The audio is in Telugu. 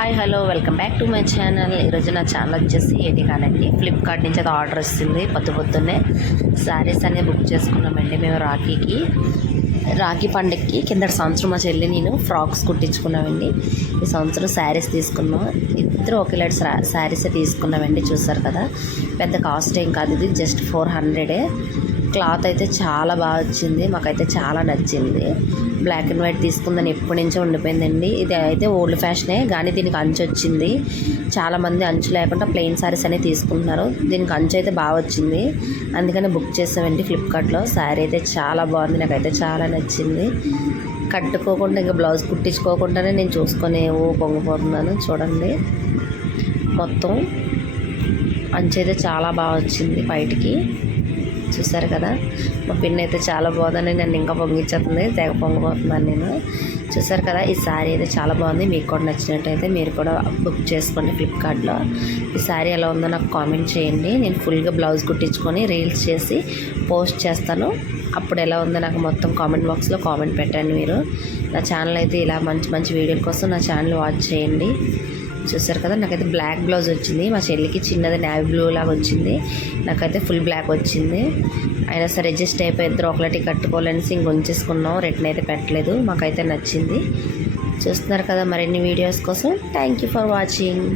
Hi hello welcome back to my channel. ఈరోజు నా ఛానల్ వచ్చేసి ఏటి కాదండి, ఫ్లిప్కార్ట్ నుంచి అది ఆర్డర్ వస్తుంది. పొద్దున్నే శారీస్ అనేది బుక్ చేసుకున్నామండి మేము రాఖీ పండుగకి. కిందటి సంవత్సరం మా చెల్లి నేను ఫ్రాక్స్ కుట్టించుకున్నామండి. ఈ సంవత్సరం శారీస్ తీసుకున్నాం. ఇద్దరు ఒకేలాంటి శారీసే తీసుకున్నామండి. చూసారు కదా, పెద్ద కాస్ట్ ఏం కాదు, ఇది జస్ట్ 400. క్లాత్ అయితే చాలా బాగా వచ్చింది, మాకైతే చాలా నచ్చింది. బ్లాక్ అండ్ వైట్ తీసుకుందని ఎప్పటి నుంచో ఉండిపోయిందండి. ఇది అయితే ఓల్డ్ ఫ్యాషనే, కానీ దీనికి అంచు వచ్చింది. చాలామంది అంచు లేకుండా ప్లెయిన్ శారీస్ అనేవి తీసుకుంటున్నారు. దీనికి అంచు అయితే బాగా వచ్చింది, అందుకని బుక్ చేసామండి ఫ్లిప్కార్ట్లో. శారీ అయితే చాలా బాగుంది, నాకైతే చాలా నచ్చింది. కట్టుకోకుండా ఇంకా బ్లౌజ్ కుట్టించుకోకుండానే నేను చూసుకొని పొంగిపోతున్నాను. చూడండి, మొత్తం అంచు అయితే చాలా బాగా వచ్చింది బయటికి. చూసారు కదా, మా పిన్ అయితే చాలా బాగుందని నన్ను ఇంకా పొంగిచ్చేస్తుంది, తెగ పొంగిపోతున్నాను నేను. చూసారు కదా, ఈ శారీ అయితే చాలా బాగుంది. మీకు కూడా నచ్చినట్టయితే మీరు కూడా బుక్ చేసుకోండి ఫ్లిప్కార్ట్లో. ఈ శారీ ఎలా ఉందో నాకు కామెంట్ చేయండి. నేను ఫుల్గా బ్లౌజ్ కుట్టించుకొని రీల్స్ చేసి పోస్ట్ చేస్తాను. అప్పుడు ఎలా ఉందో నాకు మొత్తం కామెంట్ బాక్స్లో కామెంట్ పెట్టండి. మీరు నా ఛానల్ అయితే ఇలా మంచి మంచి వీడియోల కోసం నా ఛానల్ వాచ్ చేయండి. చూసారు కదా, నాకైతే బ్లాక్ బ్లౌజ్ వచ్చింది. మా చెల్లికి చిన్నది నేవీ బ్లూ లాగా వచ్చింది, నాకైతే ఫుల్ బ్లాక్ వచ్చింది. అయినా సరే అడ్జస్ట్ అయిపోయి ఇద్దరు ఒకటి కట్టుకోవాలనేసి ఇంకొంచేసుకున్నాం. రిటర్న్ అయితే పెట్టలేదు. మాకైతే నచ్చింది. చూస్తున్నారు కదా, మరిన్ని వీడియోస్ కోసం థ్యాంక్ యూ ఫర్ వాచింగ్.